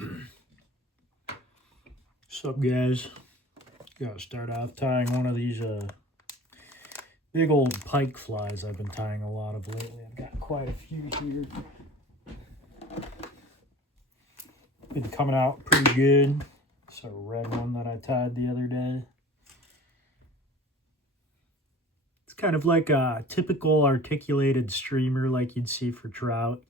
What's up, guys? Gotta start off tying one of these big old pike flies I've been tying a lot of lately. I've got quite a few here. Been coming out pretty good. It's a red one that I tied the other day. It's kind of like a typical articulated streamer like you'd see for trout.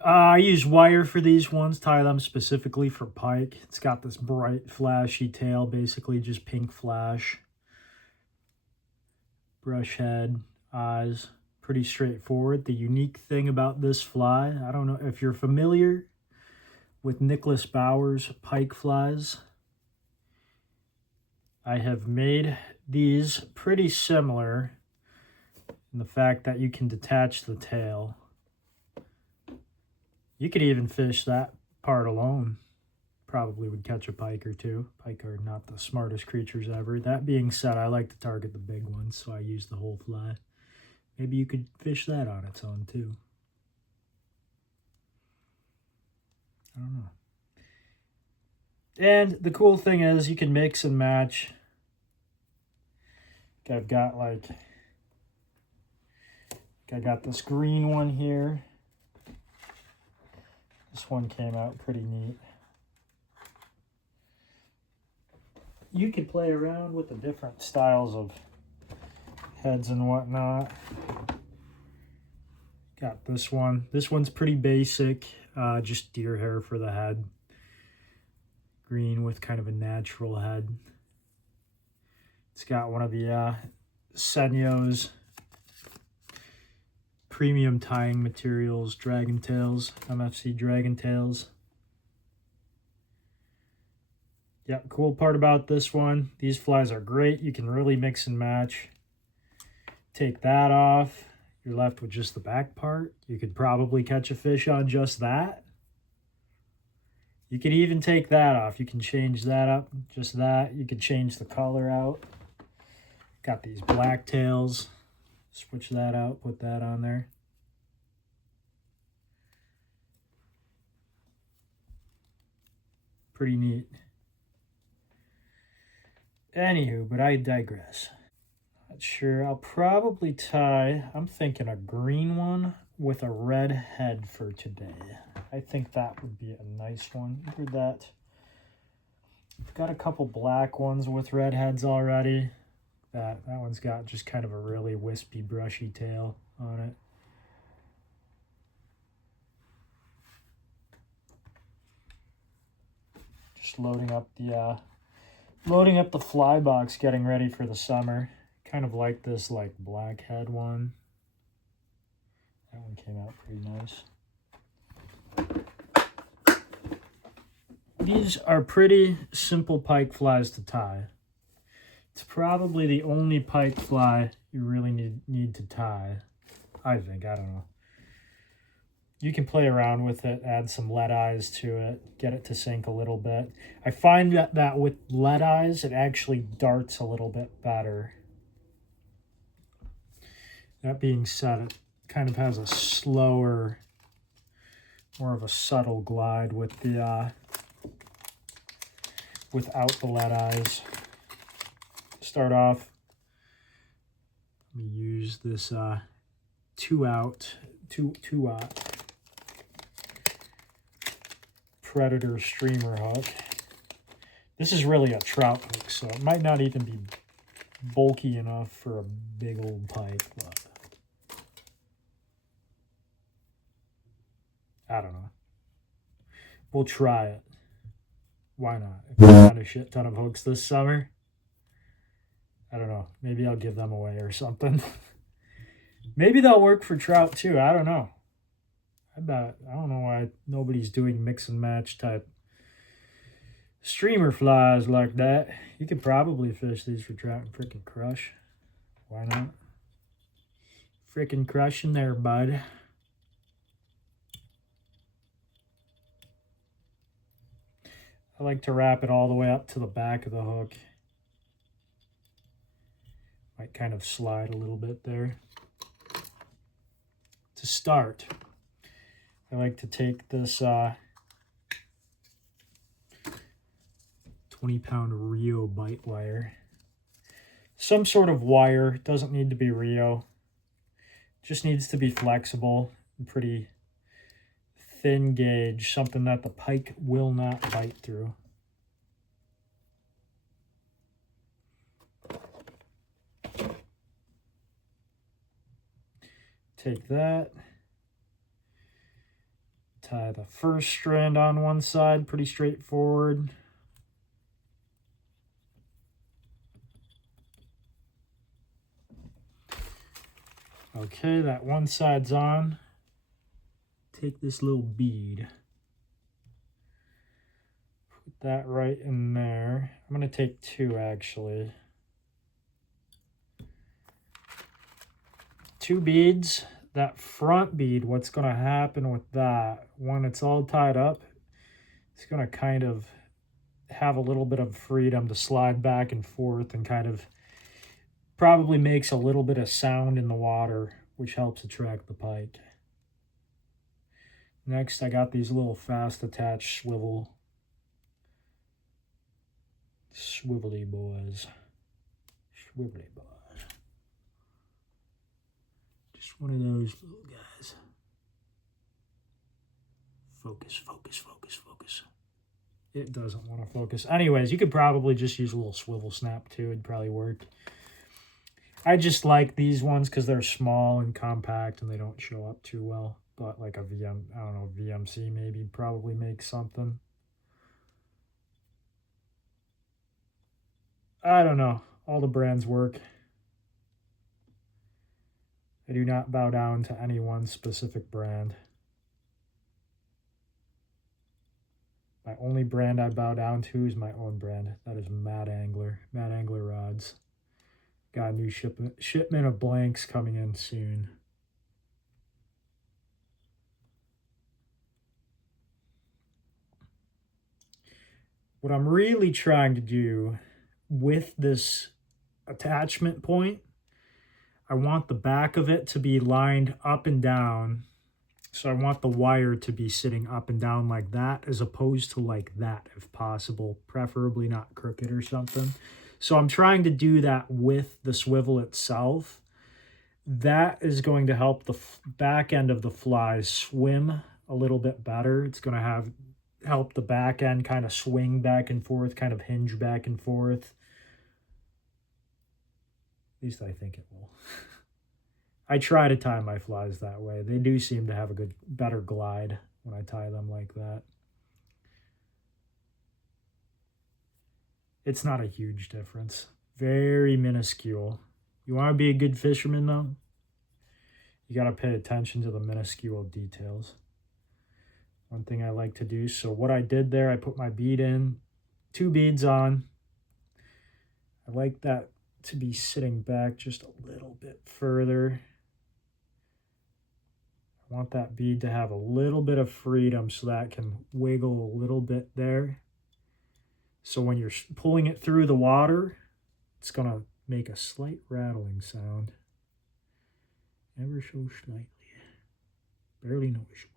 I use wire for these ones, tie them specifically for pike. It's got this bright flashy tail, basically just pink flash. Brush head, eyes, pretty straightforward. The unique thing about this fly, I don't know if you're familiar with Nicholas Bauer's pike flies. I have made these pretty similar in the fact that you can detach the tail. You could even fish that part alone. Probably would catch a pike or two. Pike are not the smartest creatures ever. That being said, I like to target the big ones, so I use the whole fly. Maybe you could fish that on its own too. I don't know. And the cool thing is you can mix and match. I've got I got this green one here. This one came out pretty neat. You can play around with the different styles of heads and whatnot. Got this one. This one's pretty basic. Just deer hair for the head. Green with kind of a natural head. It's got one of the Senyo's premium tying materials, Dragon Tails, MFC Dragon Tails. Yeah, cool part about this one, these flies are great. You can really mix and match. Take that off, you're left with just the back part. You could probably catch a fish on just that. You could even take that off. You can change that up, just that. You could change the color out. Got these black tails. Switch that out, put that on there. Pretty neat. Anywho, but I digress. Not sure. I'll probably tie, I'm thinking a green one with a red head for today. I think that would be a nice one. Either that. I've got a couple black ones with red heads already. That one's got just kind of a really wispy, brushy tail on it. Just loading up the fly box, getting ready for the summer. Kind of like this blackhead one. That one came out pretty nice. These are pretty simple pike flies to tie. It's probably the only pike fly you really need to tie, I think. I don't know. You can play around with it, add some lead eyes to it, get it to sink a little bit. I find that with lead eyes, it actually darts a little bit better. That being said, it kind of has a slower, more of a subtle glide with the without the lead eyes. Start off, let me use this 2-aught Predator streamer hook. This is really a trout hook, so it might not even be bulky enough for a big old pike, but I don't know. We'll try it. Why not? If we found a shit ton of hooks this summer, I don't know. Maybe I'll give them away or something. Maybe they'll work for trout too. I don't know. I don't know why nobody's doing mix and match type streamer flies like that. You could probably fish these for trout and frickin' crush. Why not? Frickin' crushing there, bud. I like to wrap it all the way up to the back of the hook. Might kind of slide a little bit there. To start, I like to take this 20-pound Rio bite wire. Some sort of wire, doesn't need to be Rio. Just needs to be flexible and pretty thin gauge, something that the pike will not bite through. Take that. Tie the first strand on one side, pretty straightforward. Okay, that one side's on. Take this little bead. Put that right in there. I'm going to take two, actually. Two beads. That front bead, what's going to happen with that, when it's all tied up, it's going to kind of have a little bit of freedom to slide back and forth and kind of probably makes a little bit of sound in the water, which helps attract the pike. Next, I got these little fast attached swivelly boys. Swivelly boys. Just one of those little guys. Focus, focus, focus, focus. It doesn't want to focus. Anyways, you could probably just use a little swivel snap too. It'd probably work. I just like these ones because they're small and compact and they don't show up too well. But like a VMC maybe probably makes something. I don't know. All the brands work. I do not bow down to any one specific brand. My only brand I bow down to is my own brand. That is Mad Angler. Mad Angler rods. Got a new shipment of blanks coming in soon. What I'm really trying to do with this attachment point, I want the back of it to be lined up and down. So I want the wire to be sitting up and down like that as opposed to like that if possible, preferably not crooked or something. So I'm trying to do that with the swivel itself. That is going to help the back end of the fly swim a little bit better. It's going to help the back end kind of swing back and forth, kind of hinge back and forth. At least I think it will. I try to tie my flies that way. They do seem to have a better glide when I tie them like that. It's not a huge difference. Very minuscule. You want to be a good fisherman though? You got to pay attention to the minuscule details. One thing I like to do. So what I did there, I put my bead in, two beads on. I like that to be sitting back just a little bit further. I want that bead to have a little bit of freedom so that it can wiggle a little bit there. So when you're pulling it through the water, it's going to make a slight rattling sound. Ever so slightly. Barely noticeable.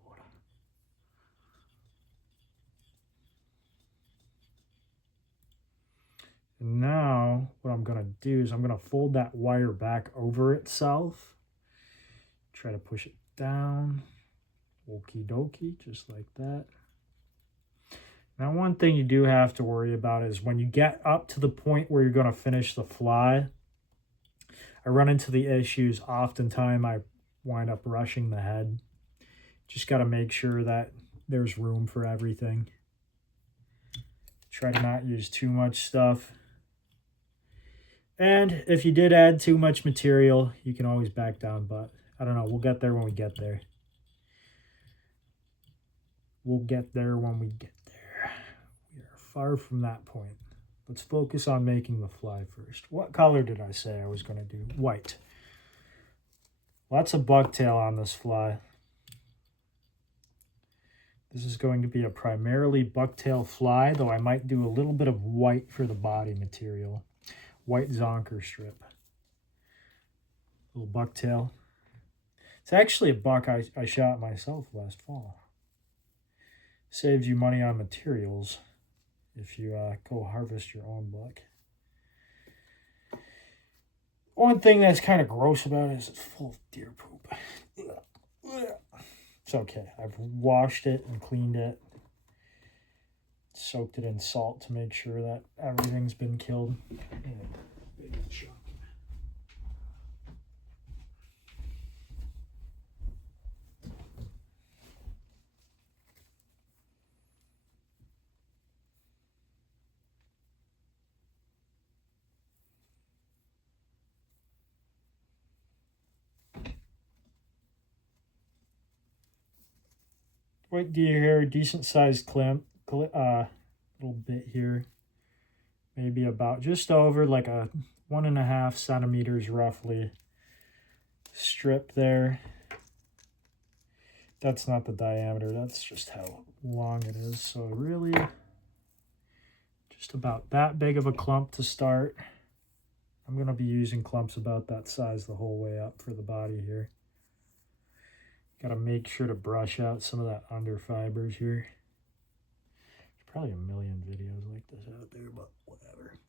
And now what I'm going to do is I'm going to fold that wire back over itself. Try to push it down. Okie dokie, just like that. Now one thing you do have to worry about is when you get up to the point where you're going to finish the fly, I run into the issues oftentimes I wind up rushing the head. Just got to make sure that there's room for everything. Try to not use too much stuff. And if you did add too much material, you can always back down, but I don't know. We'll get there when we get there. We'll get there when we get there. We are far from that point. Let's focus on making the fly first. What color did I say I was going to do? White. Lots of bucktail on this fly. This is going to be a primarily bucktail fly, though I might do a little bit of white for the body material. White zonker strip. Little bucktail. It's actually a buck I shot myself last fall. Saves you money on materials. if you go harvest your own buck. One thing that's kind of gross about it is it's full of deer poop. It's okay. I've washed it and cleaned it. Soaked it in salt to make sure that everything's been killed. White deer hair, decent sized clamp, little bit here, maybe about just over like a 1.5 centimeters roughly strip there. That's not the diameter, that's just how long it is. So really just about that big of a clump to start. I'm going to be using clumps about that size the whole way up for the body here. Got to make sure to brush out some of that under fibers here. There's probably a million videos like this out there, but whatever.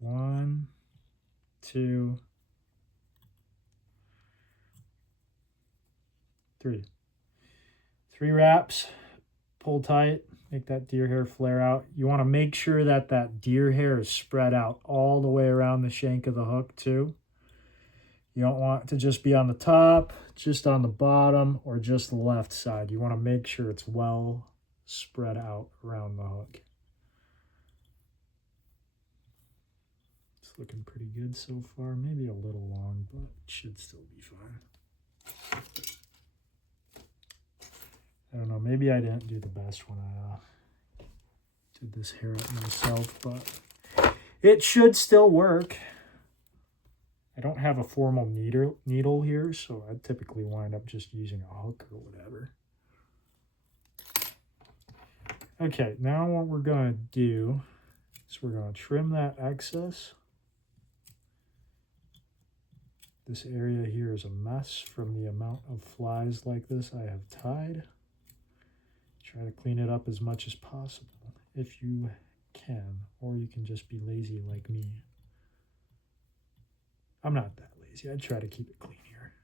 1, 2, 3. 3 wraps, pull tight, make that deer hair flare out. You want to make sure that that deer hair is spread out all the way around the shank of the hook too. You don't want it to just be on the top, just on the bottom, or just the left side. You want to make sure it's well spread out around the hook. It's looking pretty good so far. Maybe a little long, but it should still be fine. I don't know, maybe I didn't do the best when I did this hair up myself, but it should still work. I don't have a formal needle here, so I typically wind up just using a hook or whatever. Okay, now what we're going to do is we're going to trim that excess. This area here is a mess from the amount of flies like this I have tied. Try to clean it up as much as possible if you can, or you can just be lazy like me. I'm not that lazy. I try to keep it clean here.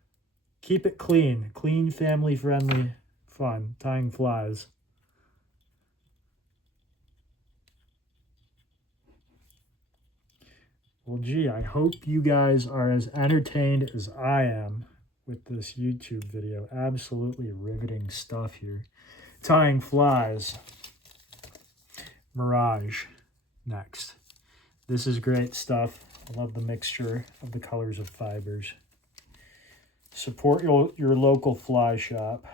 Keep it clean. Clean, family-friendly, fun. Tying flies. Well, gee, I hope you guys are as entertained as I am with this YouTube video. Absolutely riveting stuff here. Tying flies. Mirage next. This is great stuff. I love the mixture of the colors of fibers. Support your local fly shop.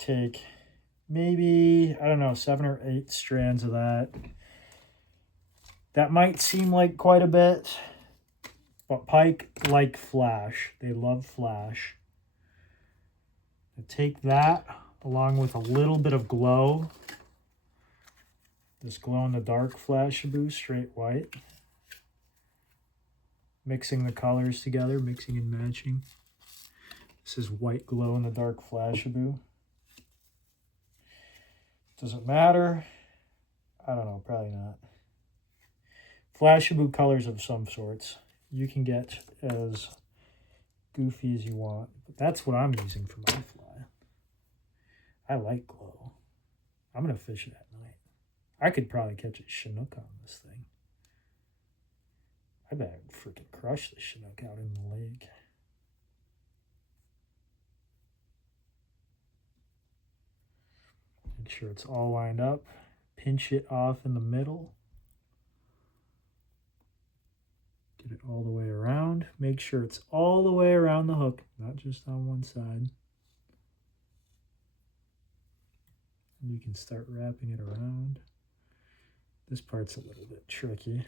Take maybe, I don't know, 7 or 8 strands of that. That might seem like quite a bit, but pike like flash. They love flash. Take that along with a little bit of glow. This glow-in-the-dark Flashabou, straight white. Mixing the colors together, mixing and matching. This is white glow-in-the-dark Flashabou. Does it matter? I don't know, probably not. Flashabou colors of some sorts. You can get as goofy as you want. But that's what I'm using for my fly. I like glow. I'm going to fish it at night. I could probably catch a Chinook on this thing. I bet I would freaking crush the Chinook out in the lake. Make sure it's all lined up. Pinch it off in the middle. Get it all the way around. Make sure it's all the way around the hook, not just on one side. And you can start wrapping it around. This part's a little bit tricky.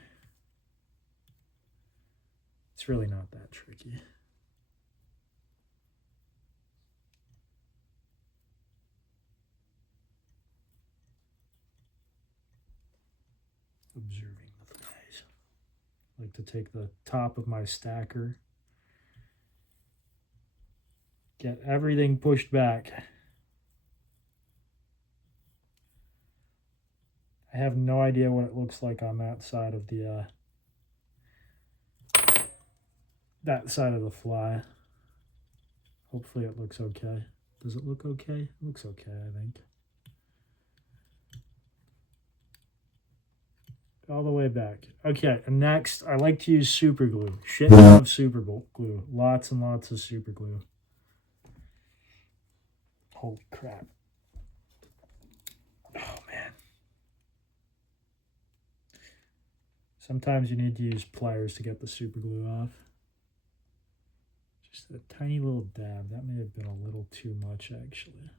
It's really not that tricky. Observing the flies. I like to take the top of my stacker, get everything pushed back. I have no idea what it looks like on that side of the fly. Hopefully it looks okay. Does it look okay? It looks okay, I think. All the way back. Okay, and next, I like to use super glue. Shit ton of super glue. Lots and lots of super glue. Holy crap. Oh, man. Sometimes you need to use pliers to get the super glue off. Just a tiny little dab. That may have been a little too much, actually.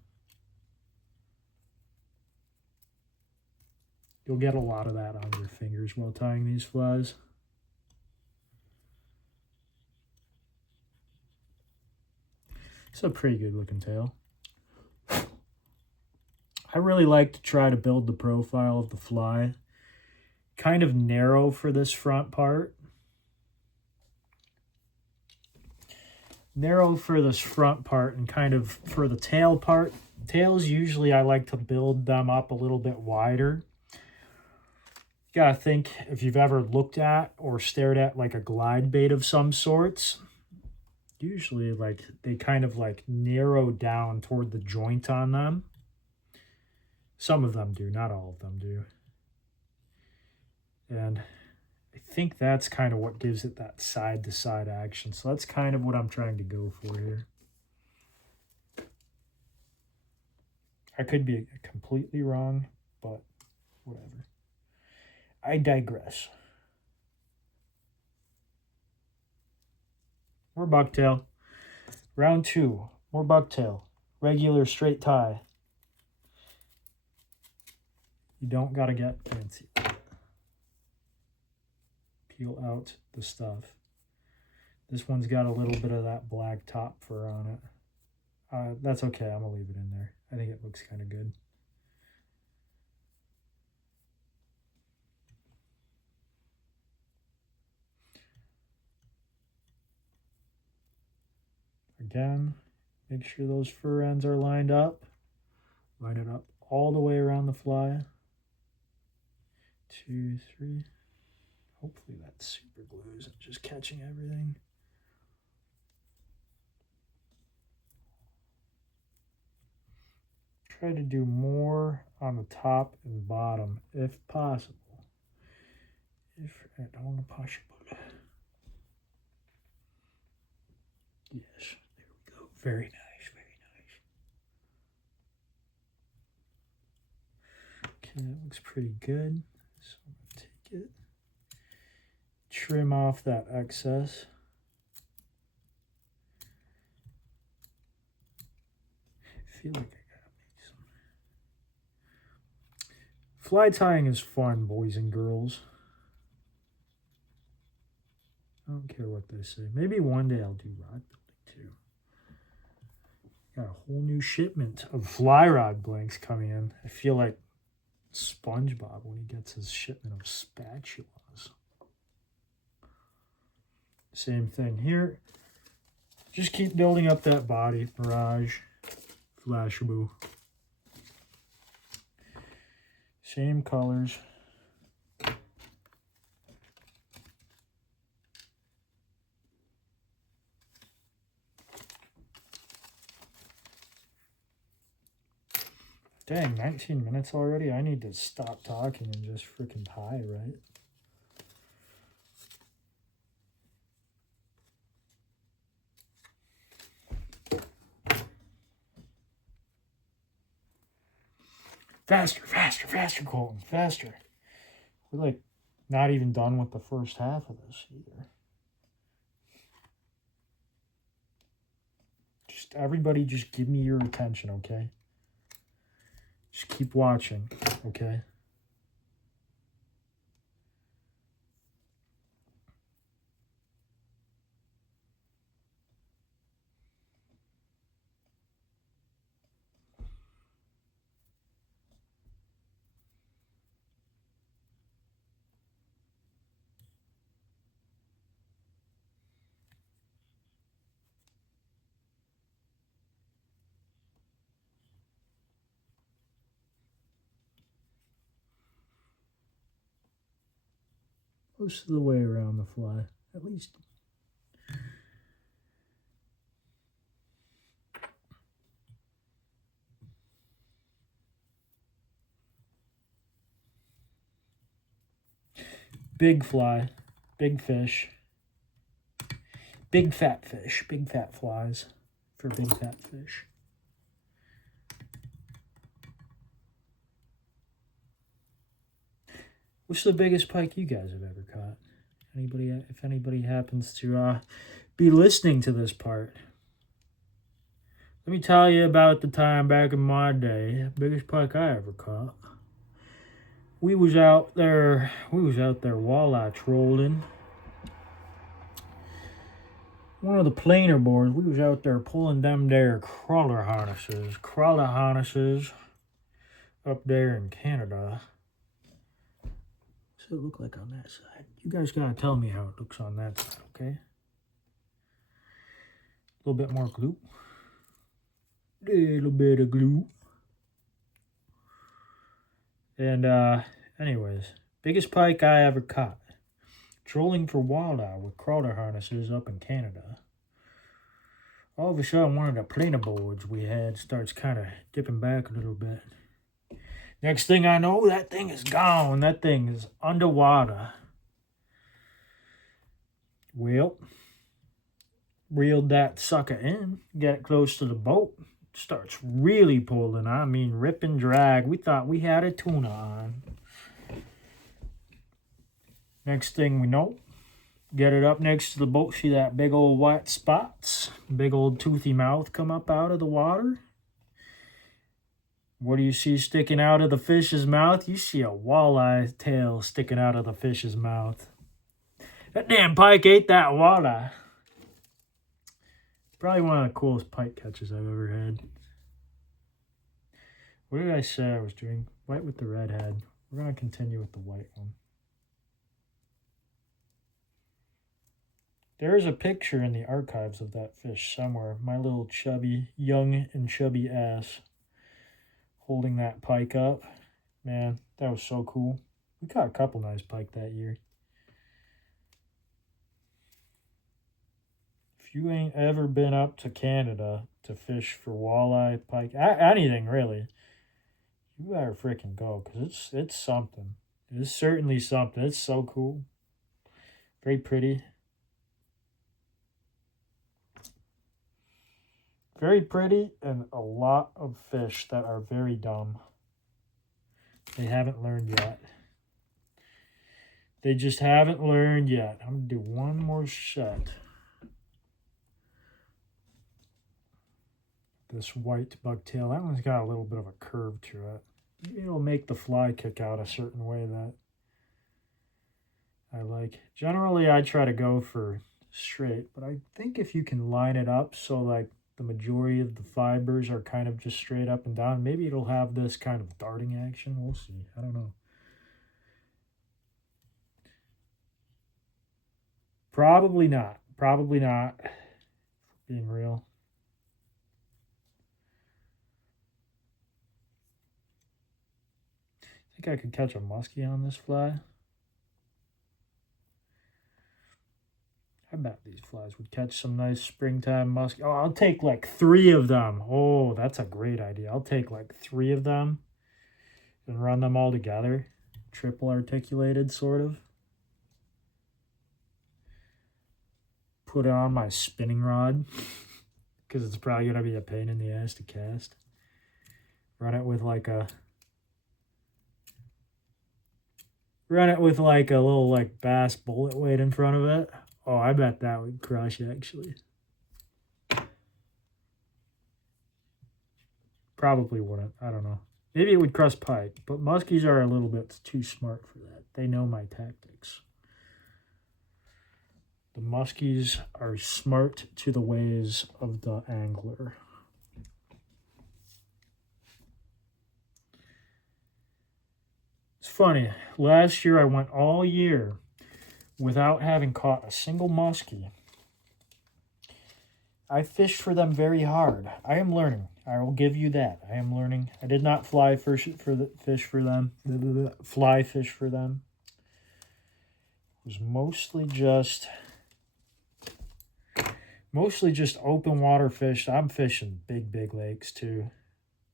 You'll get a lot of that on your fingers while tying these flies. It's a pretty good looking tail. I really like to try to build the profile of the fly kind of narrow for this front part. Narrow for this front part and kind of for the tail part. Tails, usually I like to build them up a little bit wider. You gotta think, if you've ever looked at or stared at like a glide bait of some sorts, usually like they kind of like narrow down toward the joint on them. Some of them do, not all of them do. And I think that's kind of what gives it that side-to-side action. So that's kind of what I'm trying to go for here. I could be completely wrong, but whatever. I digress. More bucktail. Round 2. More bucktail. Regular straight tie. You don't gotta get fancy. Peel out the stuff. This one's got a little bit of that black top fur on it. That's okay. I'm gonna leave it in there. I think it looks kind of good. Again, make sure those fur ends are lined up. Line it up all the way around the fly. 2, 3. Hopefully that super glue isn't just catching everything. Try to do more on the top and bottom if possible. If at all possible. Yes, there we go. Very nice, very nice. Okay, that looks pretty good. So I'm going to take it, trim off that excess. I feel like I gotta make some. Fly tying is fun, boys and girls. I don't care what they say. Maybe one day I'll do rod building too. Got a whole new shipment of fly rod blanks coming in. I feel like SpongeBob when he gets his shipment of spatulas. Same thing here. Just keep building up that body. Mirage, Flashaboo. Same colors. Dang, 19 minutes already? I need to stop talking and just freaking tie, right? Faster, faster, faster, Colton, faster. We're like not even done with the first half of this either. Just everybody just give me your attention, okay? Just keep watching, okay? most of the way around the fly, at least. Big fly, big fish, big fat fish, big fat flies for big fat fish. What's the biggest pike you guys have ever caught? Anybody, if anybody happens to be listening to this part, let me tell you about the time back in my day, biggest pike I ever caught. We was out there walleye trolling. One of the planer boards, we was out there pulling them there crawler harnesses up there in Canada. What's it look like on that side? You guys gotta tell me how it looks on that side, okay? A little bit more glue. Little bit of glue. And anyways, biggest pike I ever caught. Trolling for walleye with crawler harnesses up in Canada. All of a sudden, one of the planer boards we had starts kind of dipping back a little bit. Next thing I know, that thing is gone. That thing is underwater. Well, reeled that sucker in, get it close to the boat. Starts really pulling. I mean, rip and drag. We thought we had a tuna on. Next thing we know, get it up next to the boat. See that big old white spots? Big old toothy mouth come up out of the water. What do you see sticking out of the fish's mouth? You see a walleye tail sticking out of the fish's mouth. That damn pike ate that walleye. Probably one of the coolest pike catches I've ever had. What did I say I was doing? White with the red head. We're going to continue with the white one. There is a picture in the archives of that fish somewhere. My little chubby, young and chubby ass holding that pike up. Man, that was so cool. We caught a couple nice pike that year. If you ain't ever been up to Canada to fish for walleye, pike, anything really, you better freaking go, because it's something. It's certainly something. It's so cool. Very pretty. Very pretty, and a lot of fish that are very dumb. They haven't learned yet. They just haven't learned yet. I'm going to do one more shot. This white bucktail. That one's got a little bit of a curve to it. Maybe it'll make the fly kick out a certain way that I like. Generally, I try to go for straight, but I think if you can line it up so like the majority of the fibers are kind of just straight up and down, maybe it'll have this kind of darting action. We'll see. I don't know. Probably not. Probably not. Being real. I think I could catch a muskie on this fly. I bet these flies would catch some nice springtime muskie. Oh, I'll take like 3 of them. Oh, that's a great idea. I'll take like 3 of them and run them all together. Triple articulated, sort of. Put it on my spinning rod because it's probably going to be a pain in the ass to cast. Run it with like a little like bass bullet weight in front of it. Oh, I bet that would crush, actually. Probably wouldn't. I don't know. Maybe it would crush pike, but muskies are a little bit too smart for that. They know my tactics. The muskies are smart to the ways of the angler. It's funny. Last year, I went all year without having caught a single muskie. I fished for them very hard. I am learning. I will give you that. I am learning. I did not fly fish for them. was mostly just open water fish. I'm fishing big lakes too,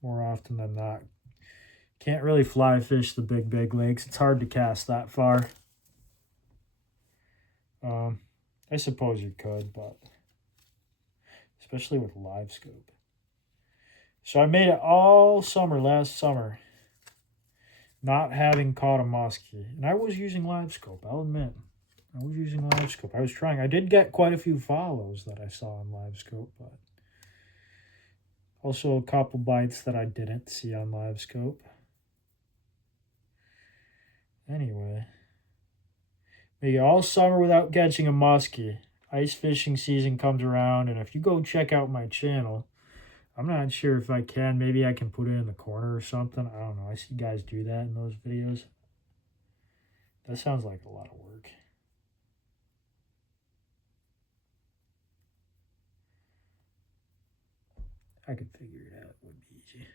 more often than not. Can't really fly fish the big lakes. It's hard to cast that far. I suppose you could, but especially with live scope. So I made it all summer, last summer, not having caught a muskie. And I was using live scope, I'll admit. I was using live scope. I was trying. I did get quite a few follows that I saw on live scope, but also a couple bites that I didn't see on live scope. Anyway, maybe all summer without catching a muskie. Ice fishing season comes around, and if you go check out my channel, I'm not sure if I can. Maybe I can put it in the corner or something. I don't know. I see guys do that in those videos. That sounds like a lot of work. I could figure it out. It would be easy.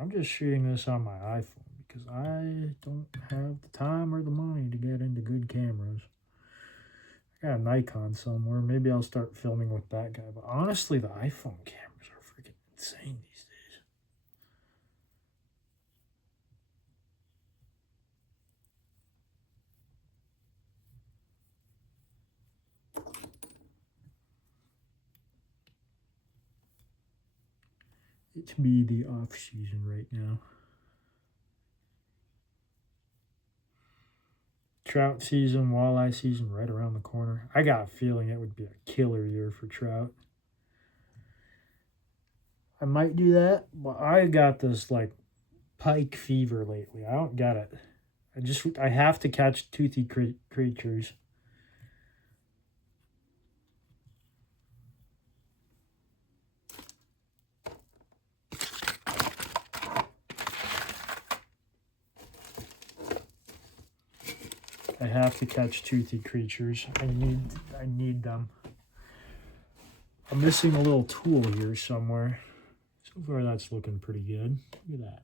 I'm just shooting this on my iPhone because I don't have the time or the money to get into good cameras. I got a Nikon somewhere. Maybe I'll start filming with that guy. But honestly, the iPhone cameras are freaking insane these days. It's me the off season right now. Trout season, walleye season right around the corner. I got a feeling it would be a killer year for trout. I might do that, but I got this like pike fever lately. I don't get it. I have to catch toothy creatures. I have to catch toothy creatures. I need them. I'm missing a little tool here somewhere. So far that's looking pretty good. Look at that.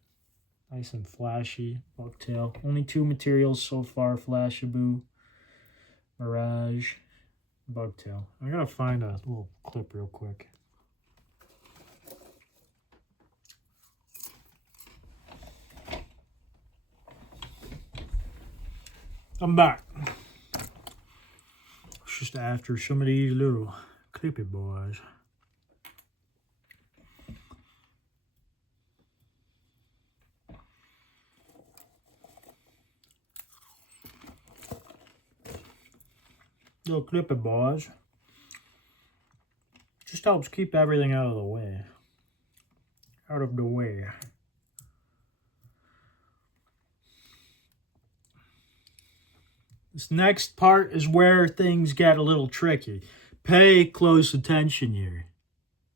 Nice and flashy bucktail. Only 2 materials so far, Flashaboo, Mirage, bucktail. I gotta find a little clip real quick. I'm back. It's just after some of these little clippy boys. Little clippy boys. Just helps keep everything out of the way. Out of the way. This next part is where things get a little tricky. Pay close attention here,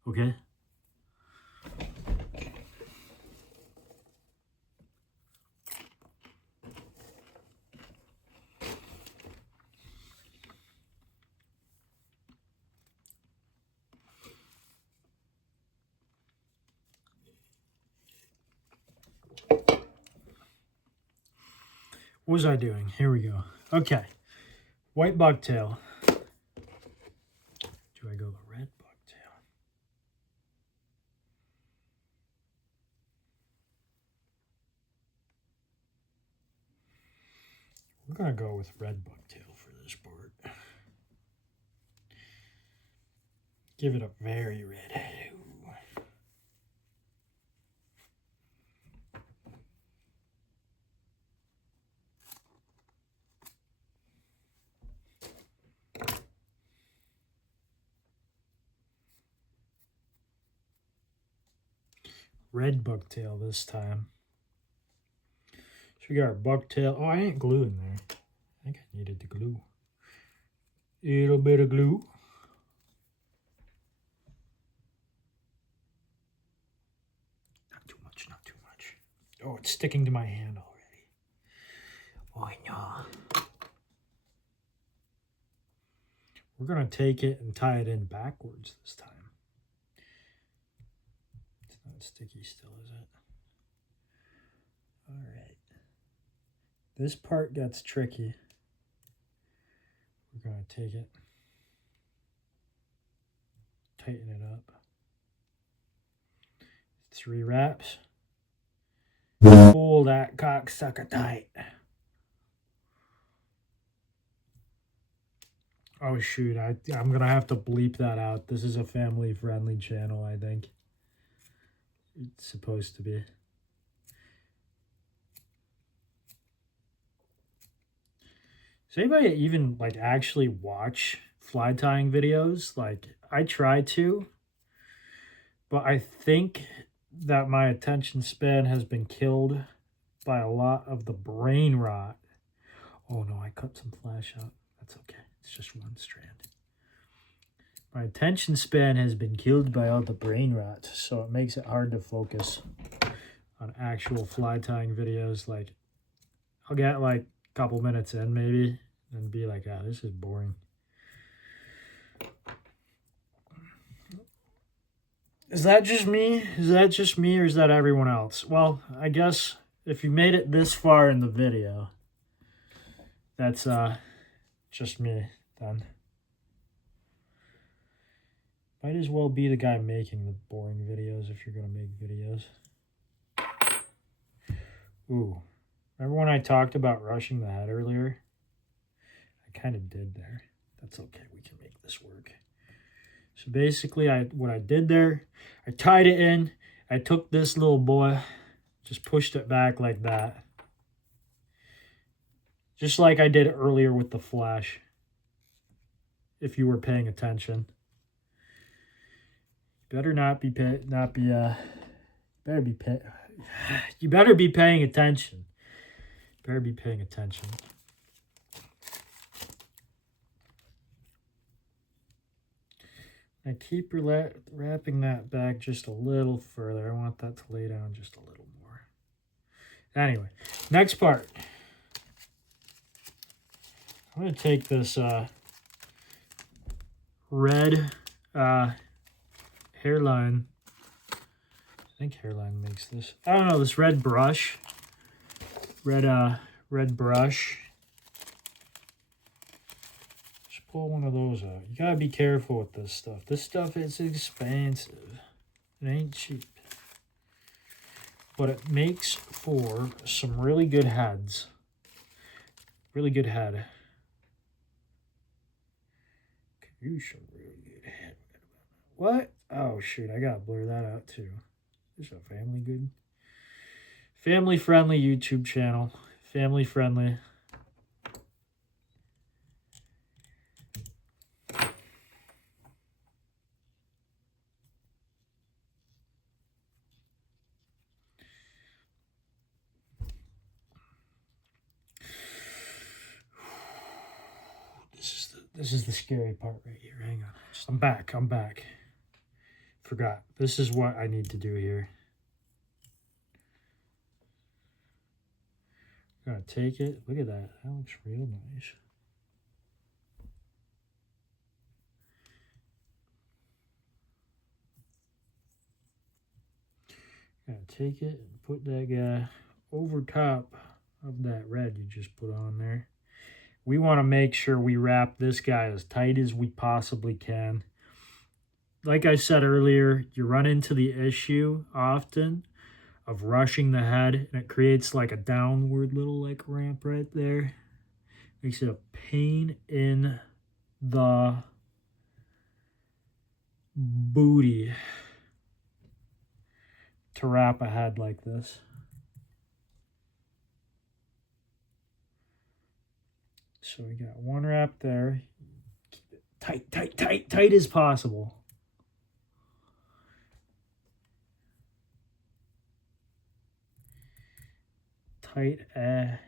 okay? What was I doing? Here we go. Okay, white bucktail. Do I go the red bucktail? We're gonna go with red bucktail for this part. Give it a very red. Red bucktail this time. So we got our bucktail. Oh, I ain't gluing there. I think I needed the glue. A little bit of glue. Not too much, not too much. Oh, it's sticking to my hand already. Oh, no. We're going to take it and tie it in backwards this time. It's not sticky still, is it? All right. this part gets tricky. We're going to take it, tighten it up. 3 wraps. Pull that cocksucker tight. Oh shoot, I'm gonna have to bleep that out. This is a family-friendly channel, I think. It's supposed to be. Does anybody even like actually watch fly tying videos? Like, I try to, but I think that my attention span has been killed by a lot of the brain rot. Oh no, I cut some flash out. That's okay. It's just one strand. My attention span has been killed by all the brain rot, so it makes it hard to focus on actual fly tying videos. Like, I'll get like a couple minutes in maybe and be like, ah, this is boring. Is that just me? Is that just me, or is that everyone else? Well, I guess if you made it this far in the video, that's just me then. Might as well be the guy making the boring videos if you're gonna make videos. Ooh, remember when I talked about rushing the head earlier? I kind of did there. That's okay, we can make this work. So basically, what I did there, I tied it in. I took this little boy, just pushed it back like that. Just like I did earlier with the flash, if you were paying attention. You better you better be paying attention. Better be paying attention. I keep wrapping that back just a little further. I want that to lay down just a little more. Anyway, next part. I'm going to take this red Hairline. I think Hairline makes this. I don't know, this red brush. Red brush. Pull one of those out. You gotta be careful with this stuff. This stuff is expensive. It ain't cheap. But it makes for some really good heads. Really good head. Could use some really good head. What? Oh shoot, I gotta blur that out too. This is a family-friendly YouTube channel. Family-friendly. This is the scary part right here. Hang on. I'm back. Forgot. This is what I need to do here. I'm gonna take it. Look at that. That looks real nice. Gotta take it and put that guy over top of that red you just put on there. We want to make sure we wrap this guy as tight as we possibly can. Like I said earlier, you run into the issue often of rushing the head, and it creates like a downward little like ramp right there. Makes it a pain in the booty to wrap a head like this. So we got one wrap there. Keep it tight as possible. Tight head.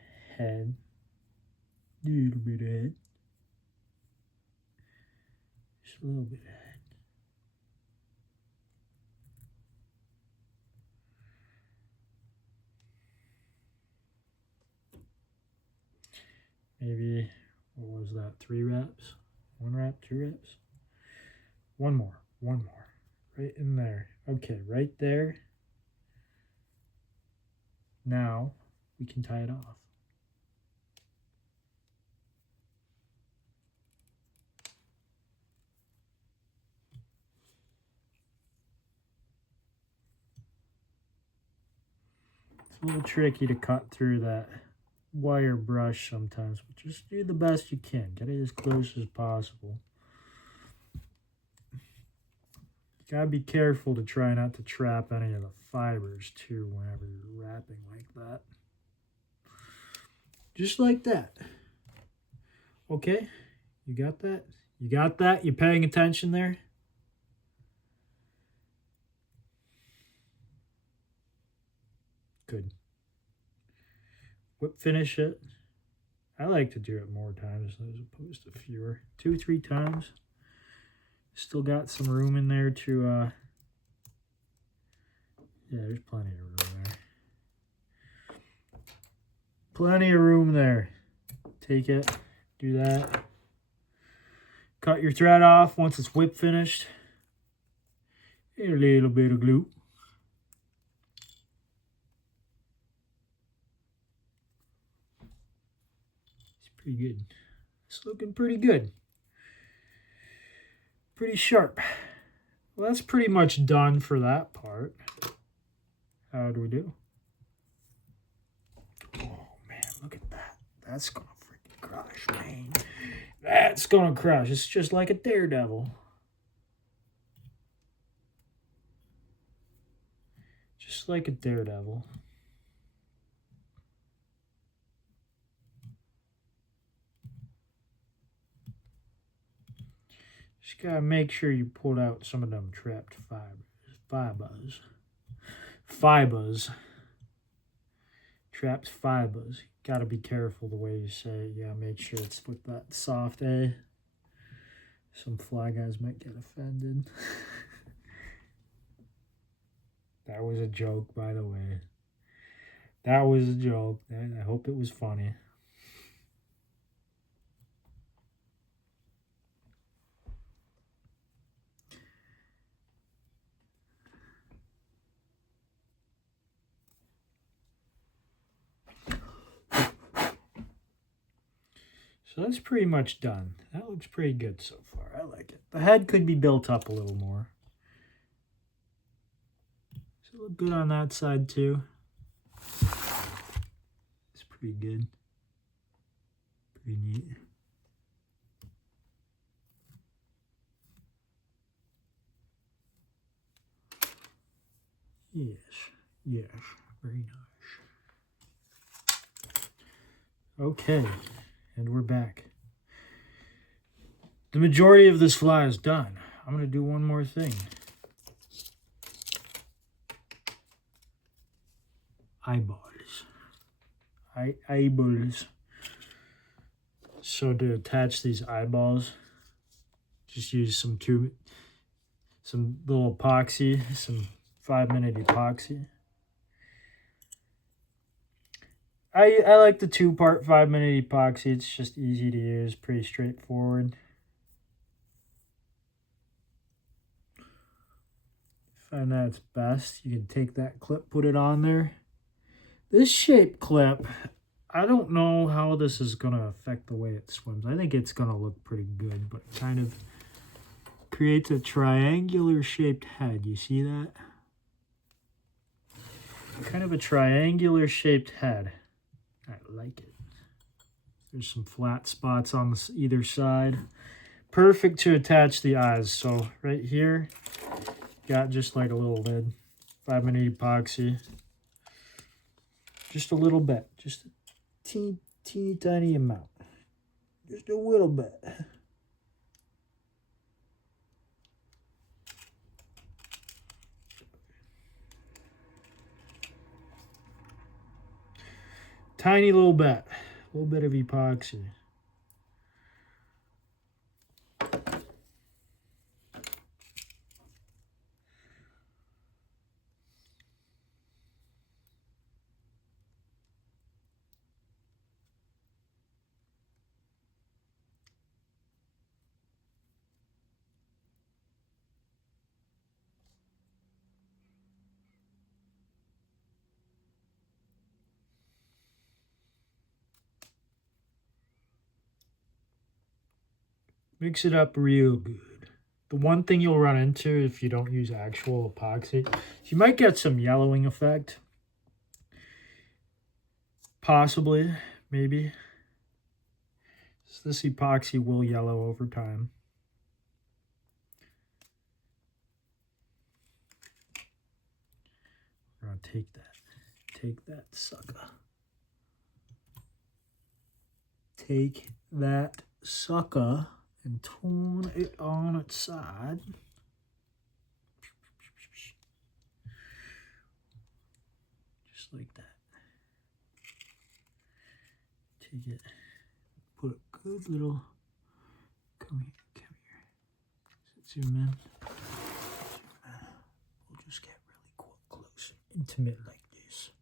Little bit of head. Just a little bit of head. Maybe, what was that, 3 wraps? 1 wrap, 2 wraps? One more. Right in there. Okay, right there. Now, we can tie it off. a little tricky to cut through that wire brush sometimes, but just do the best you can. Get it as close as possible. You gotta be careful to try not to trap any of the fibers too whenever you're wrapping like that. Just like that. Okay, you got that? You got that? You paying attention there? Good. Whip finish it. I like to do it more times as opposed to fewer. 2-3 times. Still got some room in there to, yeah, there's plenty of room there. Plenty of room there. Take it, do that. Cut your thread off once it's whip finished. A little bit of glue. Pretty good. It's looking pretty good. Pretty sharp. Well, that's pretty much done for that part. How do we do? Oh, man, look at that. That's gonna freaking crush, man. That's gonna crush. It's just like a daredevil. Just like a daredevil. Just gotta make sure you pull out some of them trapped fibers. Trapped fibers. Gotta be careful the way you say it. Yeah, make sure it's with that soft A. Some fly guys might get offended. That was a joke, by the way. That was a joke. I hope it was funny. So that's pretty much done. That looks pretty good so far. I like it. The head could be built up a little more. Does it look good on that side too? It's pretty good. Pretty neat. Yes, yes, very nice. Okay. And we're back. The majority of this fly is done. I'm going to do one more thing. Eyeballs. Eyeballs. So to attach these eyeballs, just use some little epoxy, some 5-minute epoxy. I like the 2-part 5-minute epoxy. It's just easy to use, pretty straightforward. Find that it's best. You can take that clip, put it on there. This shape clip, I don't know how this is going to affect the way it swims. I think it's going to look pretty good, but it kind of creates a triangular shaped head. You see that? Kind of a triangular shaped head. I like it. There's some flat spots on either side. Perfect to attach the eyes. So right here, got just like a little lid. 5-minute epoxy. Just a little bit. Just a teeny tiny amount. Just a little bit. Tiny little bit. A little bit of epoxy. Mix it up real good. The one thing you'll run into if you don't use actual epoxy, you might get some yellowing effect. Possibly, maybe. This epoxy will yellow over time. We're gonna take that sucker. Take that sucker and turn it on its side. Just like that. Take it, put a good little, come here. Zoom in. We'll just get really close and intimate like this.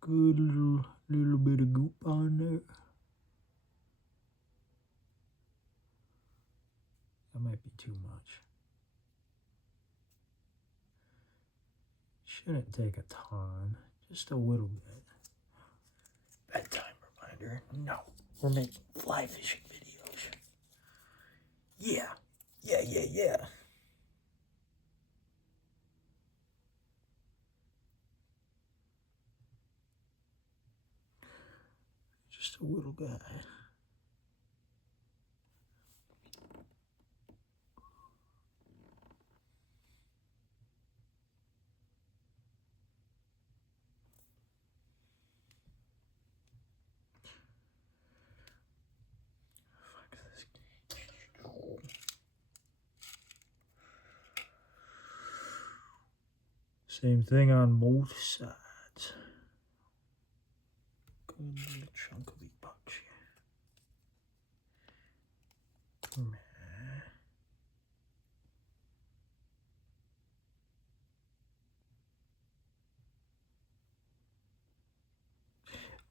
Good little bit of goop on there. That might be too much. Shouldn't take a ton, just a little bit. Bedtime reminder. No, we're making fly fishing videos. Yeah. Just a little guy. Same thing on both sides. Good little chunk of epoxy.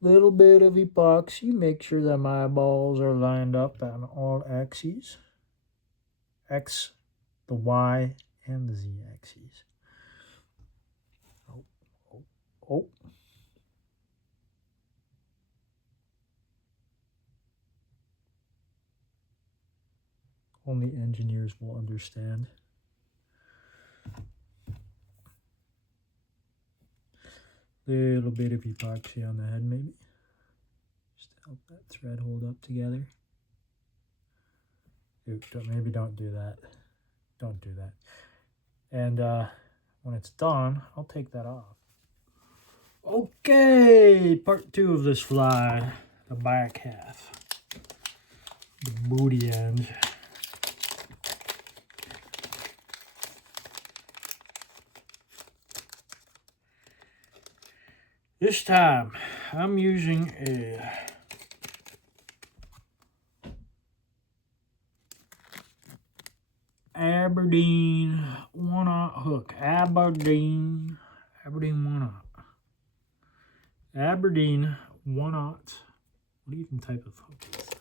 Little bit of epoxy. Make sure that my eyeballs are lined up on all axes. X, the Y, and the Z axes. Oh. Only engineers will understand. Little bit of epoxy on the head, maybe. Just to help that thread hold up together. Maybe don't do that. Don't do that. And when it's done, I'll take that off. Okay, part 2 of this fly. The back half. The booty end. This time, I'm using a Aberdeen 1/0 hook. Aberdeen 1/0. Aberdeen 1/0. What even type of hook is that?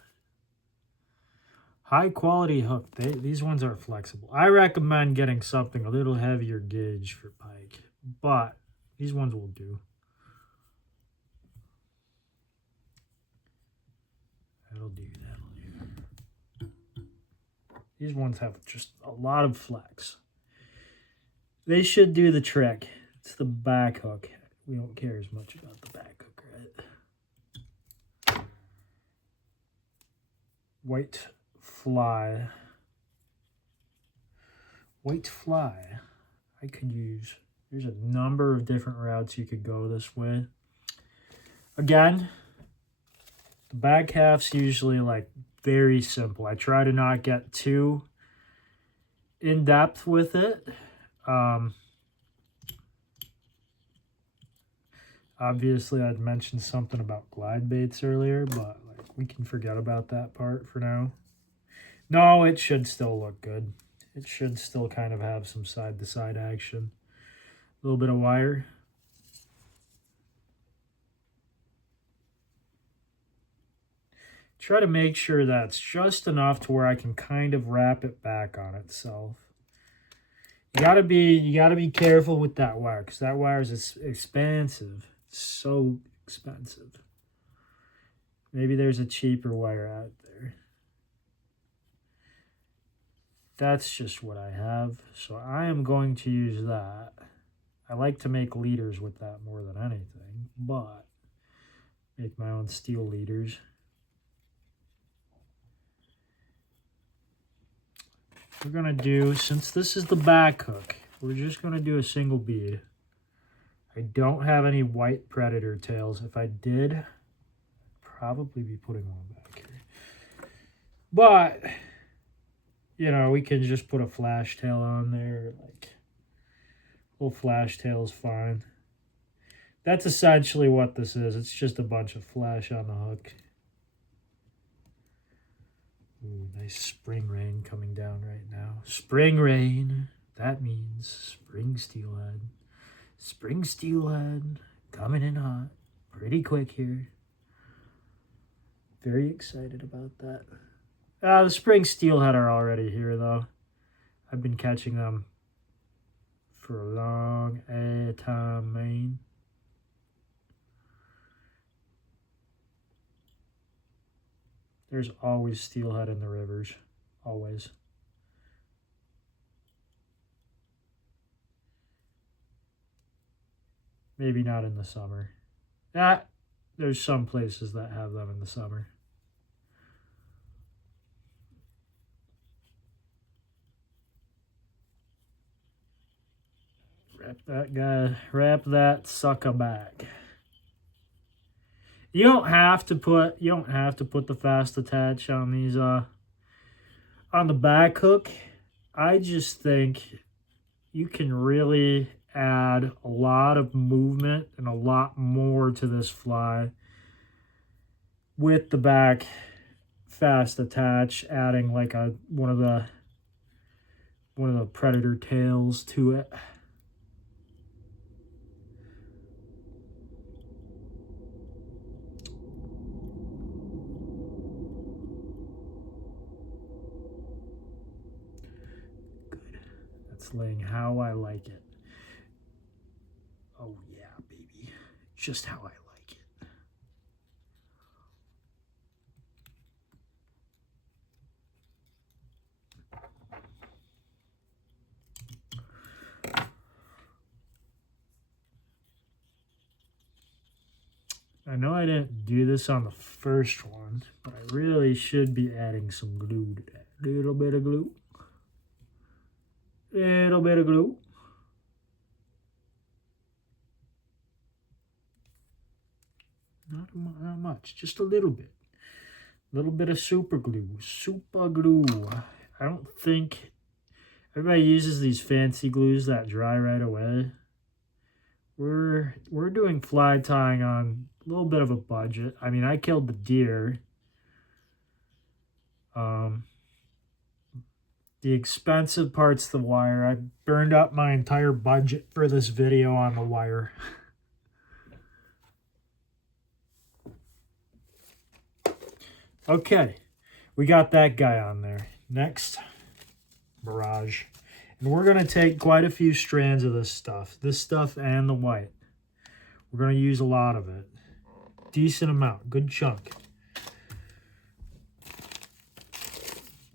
High quality hook. These ones are flexible. I recommend getting something a little heavier gauge for pike, but these ones will do. That'll do. These ones have just a lot of flex. They should do the trick. It's the back hook. We don't care as much about the back hook, right? White fly. I could use, there's a number of different routes you could go this way. Again, the back half's usually like very simple. I try to not get too in depth with it. Obviously, I'd mentioned something about glide baits earlier, but like we can forget about that part for now. No, it should still look good. It should still kind of have some side-to-side action. A little bit of wire. Try to make sure that's just enough to where I can kind of wrap it back on itself. You gotta be careful with that wire, because that wire is expensive. It's so expensive. Maybe there's a cheaper wire out there. That's just what I have, so I am going to use that. I like to make leaders with that more than anything, but make my own steel leaders. We're going to do, since this is the back hook, we're just going to do a single bead. I don't have any white predator tails. If I did, I'd probably be putting one back here. But, you know, we can just put a flash tail on there. Like, a little flash tail is fine. That's essentially what this is. It's just a bunch of flash on the hook. Ooh, nice spring rain coming down right now. Spring rain. That means spring steelhead. Spring steelhead coming in hot. Pretty quick here. Very excited about that. The spring steelhead are already here though. I've been catching them for a long time, man. There's always steelhead in the rivers. Always. Maybe not in the summer. There's some places that have them in the summer. Wrap that sucker back. You don't have to put the fast attach on these on the back hook. I just think you can really add a lot of movement and a lot more to this fly with the back fast attach, adding like one of the predator tails to it. Laying how I like it. Oh yeah, baby. Just how I like it. I know I didn't do this on the first one, but I really should be adding some glue to that. Little bit of glue. Little bit of glue. Not much, just a little bit. A little bit of super glue. Super glue. I don't think everybody uses these fancy glues that dry right away. We're doing fly tying on a little bit of a budget. I mean, I killed the deer. The expensive part's the wire. I burned up my entire budget for this video on the wire. Okay, we got that guy on there. Next, barrage. And we're going to take quite a few strands of this stuff and the white. We're going to use a lot of it. Decent amount, good chunk.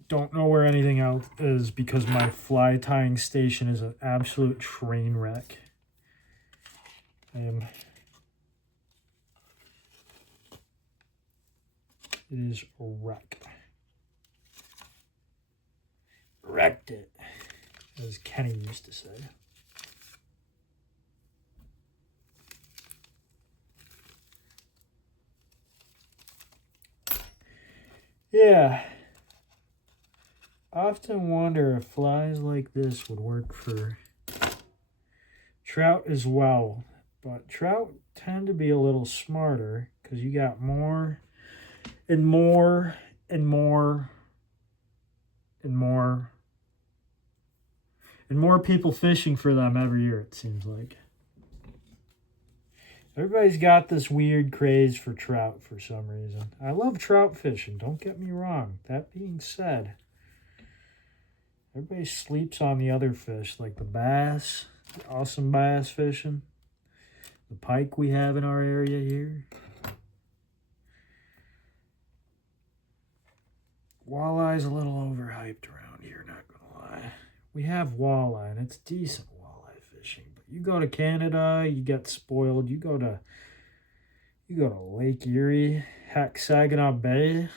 Don't know where anything else is because my fly tying station is an absolute train wreck. It is a wreck. Wrecked it, as Kenny used to say. Yeah. I often wonder if flies like this would work for trout as well. But trout tend to be a little smarter because you got more and more and more and more and more people fishing for them every year, it seems like. Everybody's got this weird craze for trout for some reason. I love trout fishing, don't get me wrong. That being said, everybody sleeps on the other fish, like the bass, the awesome bass fishing, the pike we have in our area here. Walleye's a little overhyped around here, not gonna lie. We have walleye, and it's decent walleye fishing, but You go to Canada, you get spoiled. You go to Lake Erie, heck, Saginaw Bay.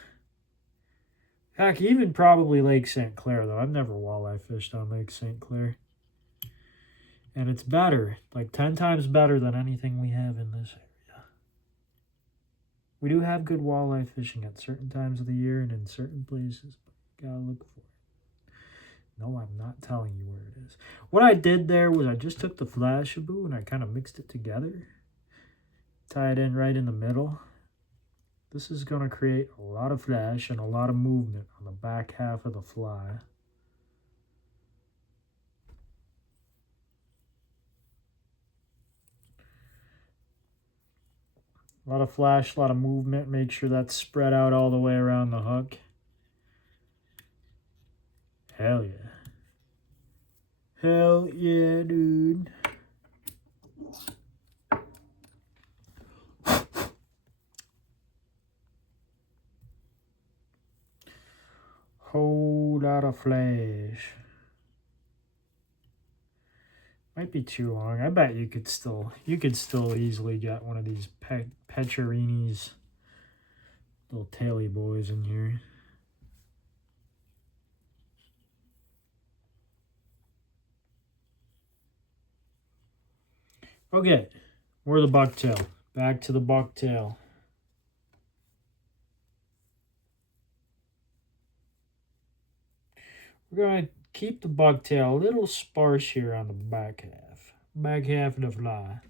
Heck, even probably Lake St. Clair, though. I've never walleye fished on Lake St. Clair. And it's better, like 10 times better than anything we have in this area. We do have good walleye fishing at certain times of the year and in certain places, but you gotta look for it. No, I'm not telling you where it is. What I did there was I just took the Flashaboo and I kind of mixed it together. Tie it in right in the middle. This is going to create a lot of flash and a lot of movement on the back half of the fly. A lot of flash, a lot of movement. Make sure that's spread out all the way around the hook. Hell yeah. Hell yeah, dude. Whole lot of flash. Might be too long. I bet you could still easily get one of these Petrini's little taily boys in here. Okay, more of the bucktail. Back to the bucktail. We're going to keep the bucktail a little sparse here on the back half. Back half of the fly.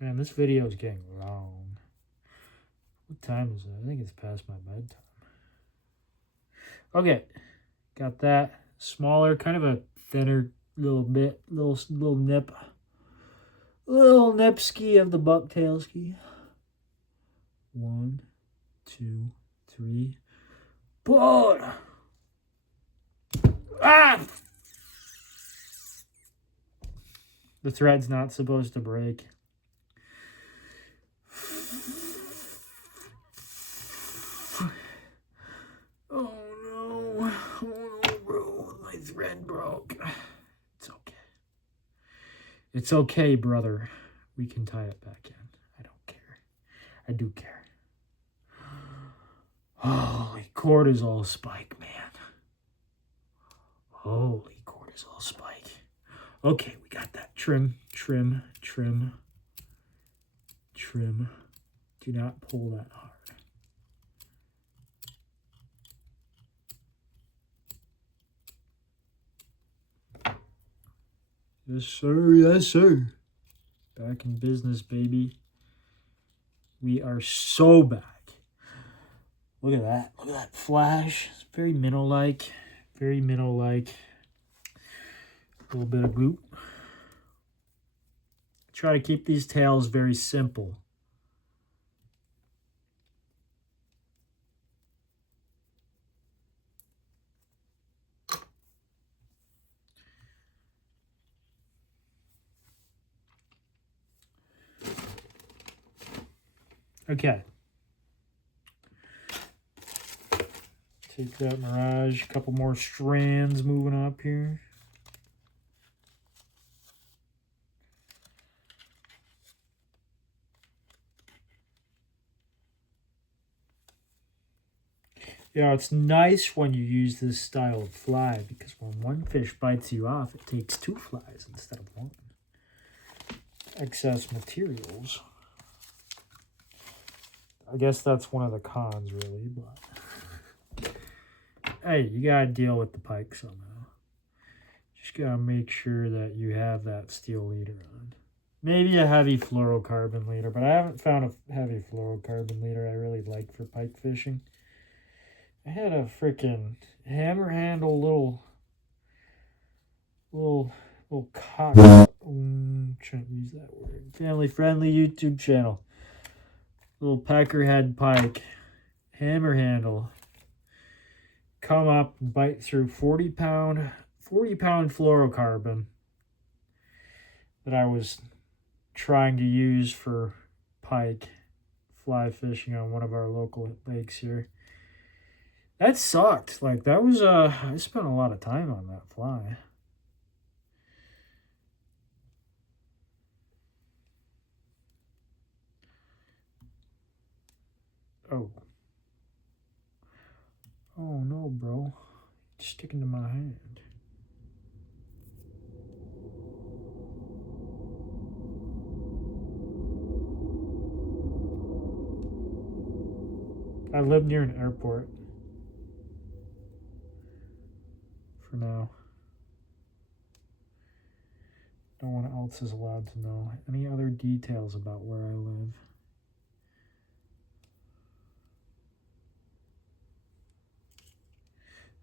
Man, this video is getting long. What time is it? I think it's past my bedtime. Okay, got that. Smaller, kind of a thinner little bit, little nip. Little nip ski of the bucktail ski. 1, 2, 3. Pull! Ah! The thread's not supposed to break. Oh no, bro, my thread broke. It's okay. It's okay, brother. We can tie it back in. I don't care. I do care. Holy cortisol spike, man. Holy cortisol spike. Okay, we got that. Trim, trim, trim, trim. Do not pull that hard. Yes, sir. Yes, sir. Back in business, baby. We are so back. Look at that. Look at that flash. It's very minnow-like. Very minnow-like. A little bit of gloop. Try to keep these tails very simple. Okay. Take that Mirage. A couple more strands moving up here. Yeah, it's nice when you use this style of fly because when one fish bites you off, it takes 2 flies instead of 1. Excess materials. I guess that's one of the cons, really, but hey, you gotta deal with the pike somehow. Just gotta make sure that you have that steel leader on. Maybe a heavy fluorocarbon leader, but I haven't found a heavy fluorocarbon leader I really like for pike fishing. I had a freaking hammer handle little cock. Shouldn't use that word. Family friendly YouTube channel. Little peckerhead pike, hammer handle, come up and bite through 40 pound fluorocarbon that I was trying to use for pike fly fishing on one of our local lakes here. That sucked. Like, that was, I spent a lot of time on that fly. Oh. Oh, no, bro. It's sticking to my hand. I live near an airport. For now. No one else is allowed to know any other details about where I live.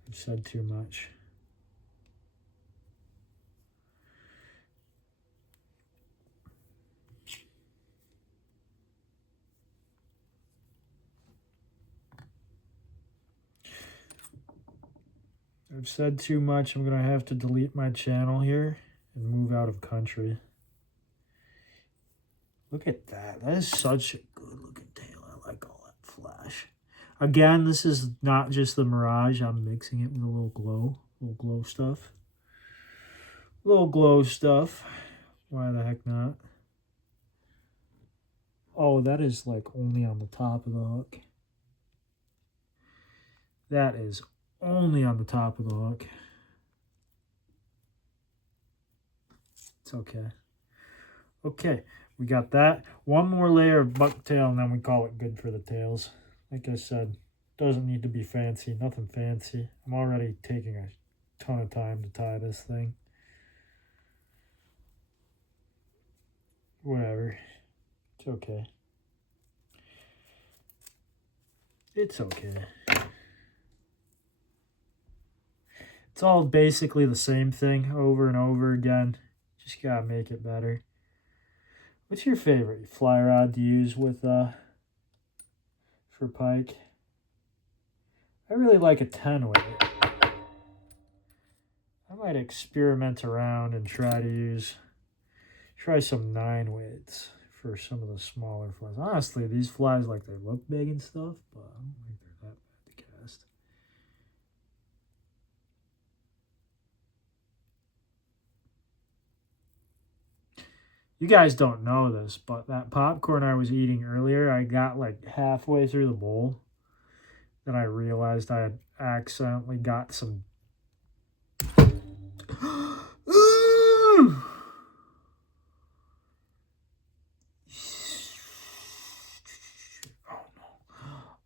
I've said too much. I've said too much. I'm going to have to delete my channel here and move out of country. Look at that. That is such a good looking tail. I like all that flash. Again, this is not just the Mirage. I'm mixing it with a little glow stuff. Little glow stuff. Why the heck not? Oh, that is like only on the top of the hook. That is only on the top of the hook. It's okay. Okay, we got that. One more layer of bucktail and then we call it good for the tails. Like I said, doesn't need to be fancy, nothing fancy. I'm already taking a ton of time to tie this thing. Whatever. It's okay. It's okay. It's all basically the same thing over and over again. Just gotta make it better. What's your favorite fly rod to use with for pike? I really like a 10 weight. I might experiment around and try some 9 weights for some of the smaller flies. Honestly, these flies, like, they look big and stuff, but I don't think they're that bad to cast. You guys don't know this, but that popcorn I was eating earlier, I got like halfway through the bowl. Then I realized I had accidentally got some...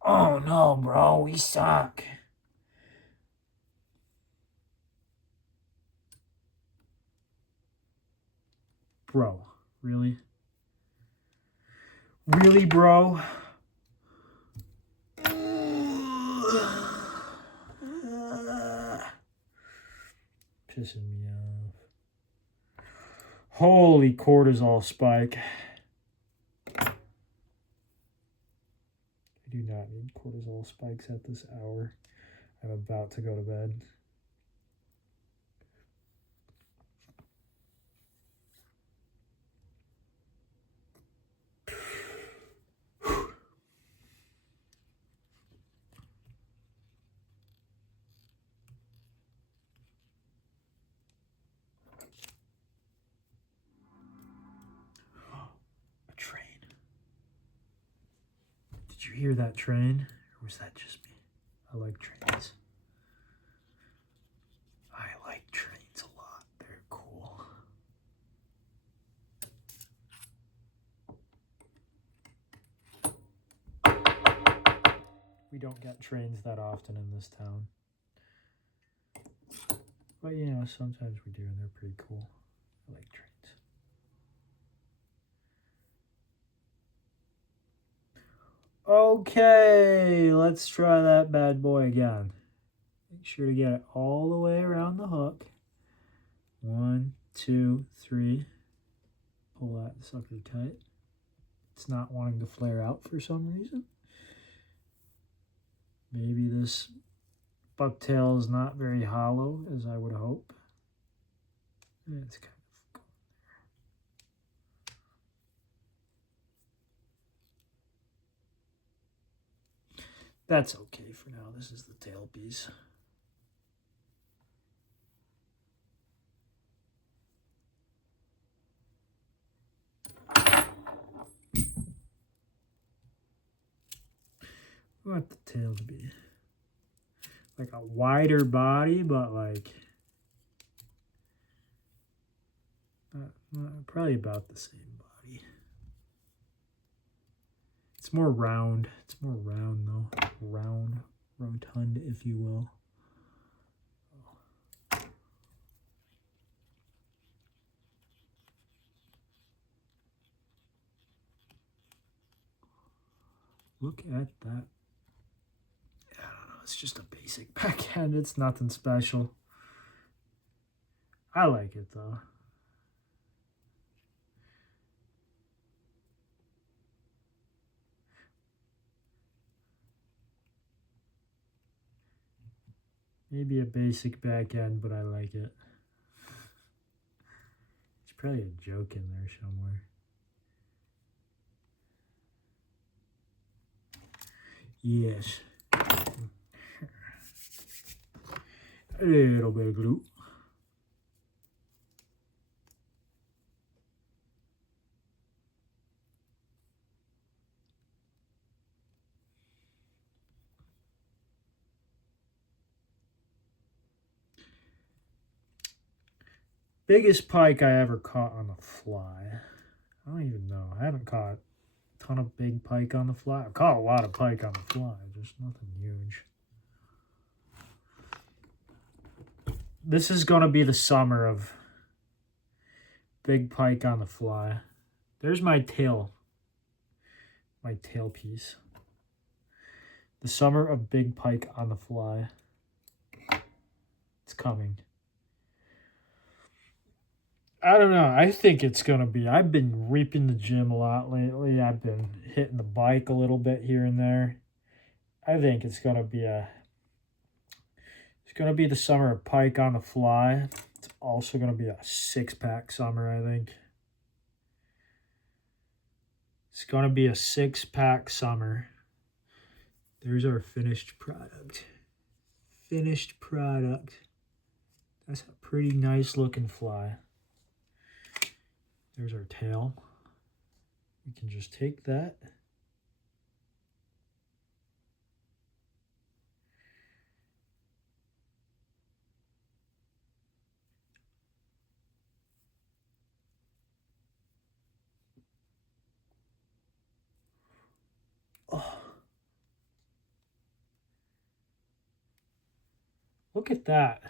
Oh no, bro, we suck. Bro, really? Really, bro? Pissing me off. Holy cortisol spike. I do not need cortisol spikes at this hour. I'm about to go to bed. A train. Did you hear that train? Or was that just me? I like trains. I like trains a lot. They're cool. We don't get trains that often in this town. But, you know, sometimes we do, and they're pretty cool. I like trains. Okay, let's try that bad boy again. Make sure to get it all the way around the hook. 1, 2, 3. Pull that sucker tight. It's not wanting to flare out for some reason. Maybe this bucktail is not very hollow, as I would hope. It's kind of That's okay for now. This is the tail piece. I want the tail to be like a wider body, but like probably about the same body. It's more round. It's more round though. Round, rotund, if you will. Look at that. I don't know. It's just a basic backhand. It's nothing special. I like it though. Maybe a basic backhand, but I like it. There's probably a joke in there somewhere. Yes. A little bit of glue. Biggest pike I ever caught on the fly. I don't even know. I haven't caught a ton of big pike on the fly. I've caught a lot of pike on the fly, just nothing huge. This is going to be the summer of big pike on the fly. There's my tail piece. The summer of big pike on the fly. It's coming. I don't know. I think it's going to be. I've been reaping the gym a lot lately. I've been hitting the bike a little bit here and there. I think it's going to be it's going to be the summer of pike on the fly. It's also going to be a 6-pack summer, I think. It's going to be a 6-pack summer. There's our finished product. Finished product. That's a pretty nice looking fly. There's our tail. We can just take that. Oh. Look at that.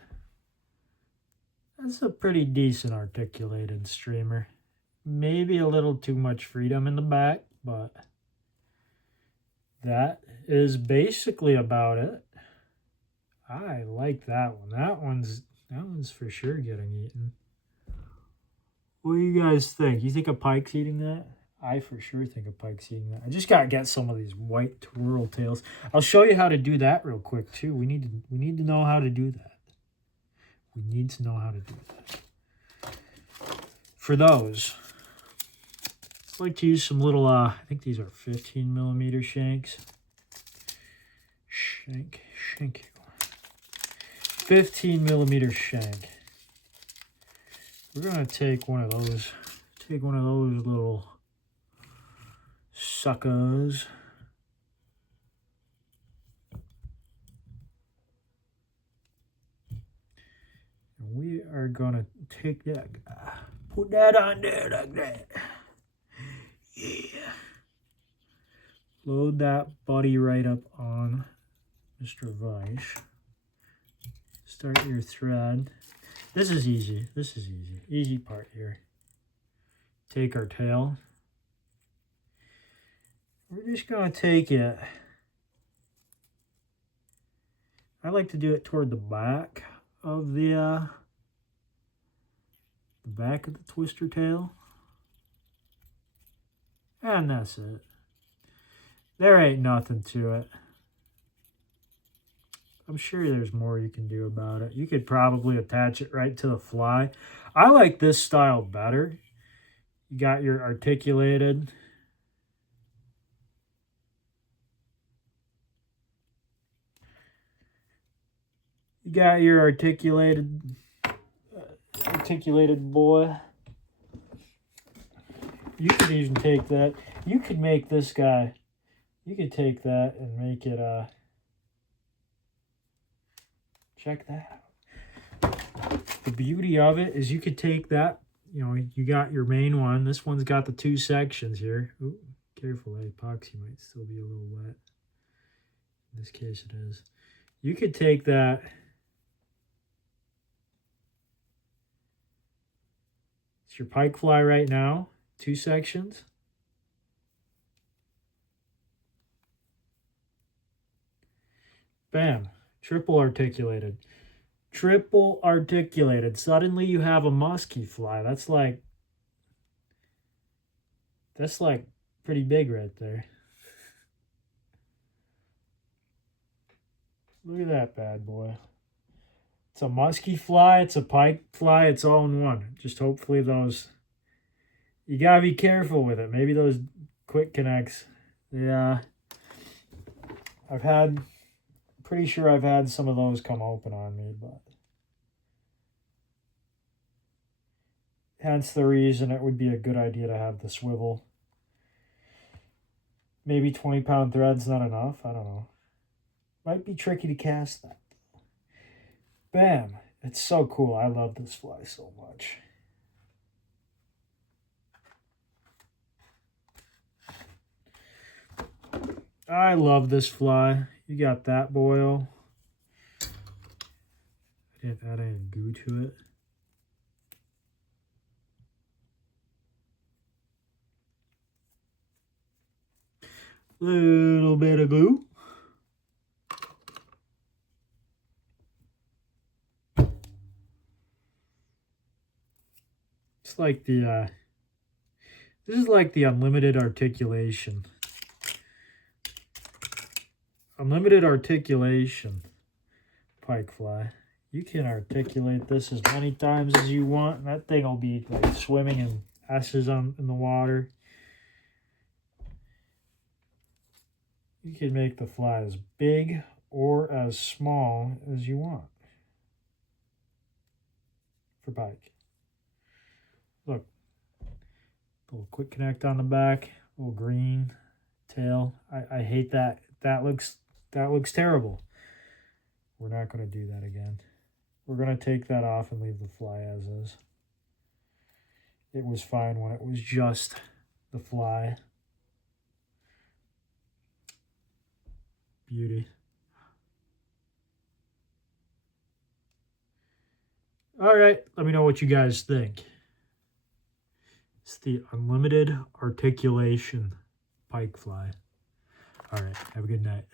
That's a pretty decent articulated streamer. Maybe a little too much freedom in the back, but that is basically about it. I like that one. That one's for sure getting eaten. What do you guys think? You think a pike's eating that? I for sure think a pike's eating that. I just gotta get some of these white twirl tails. I'll show you how to do that real quick too. We need to know how to do that. We need to know how to do that. For those, I like to use some little, I think these are 15 millimeter shanks. Shank. 15 millimeter shank. We're gonna take one of those little suckers. And we are gonna take that, put that on there like that. Yeah. Load that buddy right up on Mr. Weiss. Start your thread. This is easy. This is easy. Easy part here. Take our tail. We're just going to take it. I like to do it toward the back of the back of the twister tail. And that's it. There ain't nothing to it. I'm sure there's more you can do about it. You could probably attach it right to the fly. I like this style better. You got your articulated. You got your articulated boy. You could even take that. You could make this guy. You could take that and make it check that out. The beauty of it is you could take that, you know, you got your main one. This one's got the 2 sections here. Ooh, careful, that epoxy might still be a little wet. In this case it is. You could take that. It's your pike fly right now. 2 sections. Bam. Triple articulated. Triple articulated. Suddenly you have a musky fly. That's like pretty big right there. Look at that bad boy. It's a musky fly, it's a pike fly, it's all in one. Just hopefully those, you gotta be careful with it. Maybe those quick connects. Yeah. Pretty sure I've had some of those come open on me, but hence the reason it would be a good idea to have the swivel. Maybe 20-pound thread's not enough. I don't know. Might be tricky to cast that. Bam. It's so cool. I love this fly so much. I love this fly. You got that boil. I didn't add any goo to it. Little bit of glue. It's like the this is like the unlimited articulation. Unlimited articulation pike fly. You can articulate this as many times as you want, and that thing will be like swimming in S's in the water. You can make the fly as big or as small as you want for pike. Look, a little quick connect on the back, a little green tail. I hate that. That looks terrible. We're not going to do that again. We're going to take that off and leave the fly as is. It was fine when it was just the fly. Beauty. All right, let me know what you guys think. It's the unlimited articulation pike fly. All right, have a good night.